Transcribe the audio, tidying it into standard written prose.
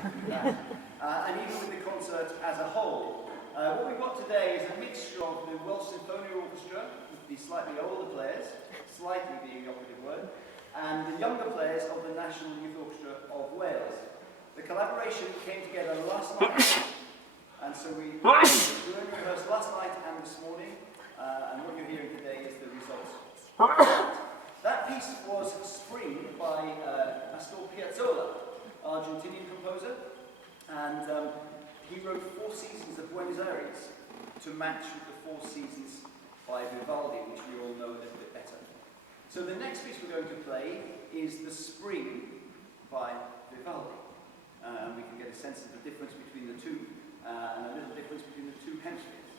and even with the concert as a whole. What we've got today is a mixture of the Welsh Sinfonia Orchestra, with the slightly older players, slightly being the operative word, and the younger players of the National Youth Orchestra of Wales. The collaboration came together last night, and so we rehearsed last night and this morning, and what you're hearing today is the results. That piece was screened by Piazzolla, Argentinian composer, and he wrote 4 seasons of Buenos Aires to match with the 4 seasons by Vivaldi, which we all know a little bit better. So the next piece we're going to play is The Spring by Vivaldi. We can get a sense of the difference between the two, and a little difference between the two hemispheres.